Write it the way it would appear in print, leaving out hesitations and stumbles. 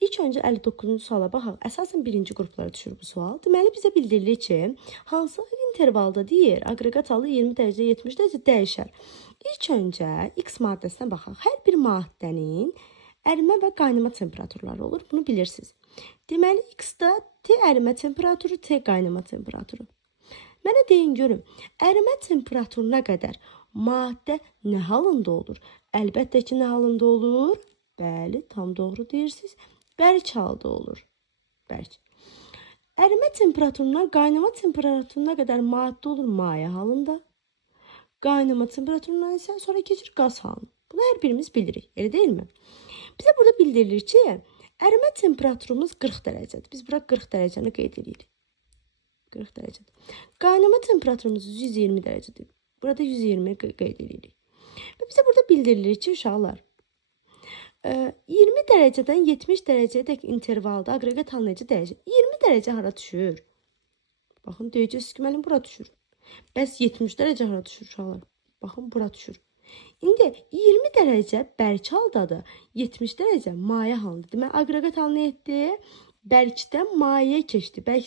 İlk öncə 59-cu suala baxaq. Əsasən birinci qruplara düşür bu sual. Deməli bizə bildirilir ki, hansı intervalda deyir, aqreqat halı 20 dərəcə 70 dərəcə dəyişər. İlk öncə X maddəsinə baxaq. Hər bir maddənin ərimə və qaynama temperaturları olur. Bunu bilirsiniz. Deməli X-də T ərimə temperaturu, T qaynama temperaturu. Mənə deyin görüm, ərimə temperaturuna qədər maddə nə halında olur? Əlbəttə ki, nə halında olur? Bəli, tam doğru deyirsiniz. Bərk halda olur. Bərk. Ərimə temperaturuna, qaynama temperaturuna qədər maddə olur maye halında. Qaynama temperaturundan isə sonra keçir qaz halına. Bunu hər birimiz bilirik, elə deyilmi? Bizə burada bildirilir ki, ərimə temperaturumuz 40 dərəcədir. Biz bura 40 dərəcəni qeyd edirik. 40 dərəcədir. Qaynama temperaturumuz 120 dərəcədir. Burada 120 qeyd edirik. Və bizə burada bildirilir ki, uşaqlar, 20 dərəcədən 70 dərəcədək intervalda aqreqat halı necə dəyişir? 20 dərəcə hara düşür? Baxın, deyəcəksiniz ki, mənim bura düşür. Bəs 70 dərəcə hara düşür uşaqlar? Baxın, bura düşür. İndi 20 dərəcə bərk haldadır, 70 dərəcə maye halındadır. Deməli, aqreqat halı nə etdi? Bərkdən mayeye keçdi.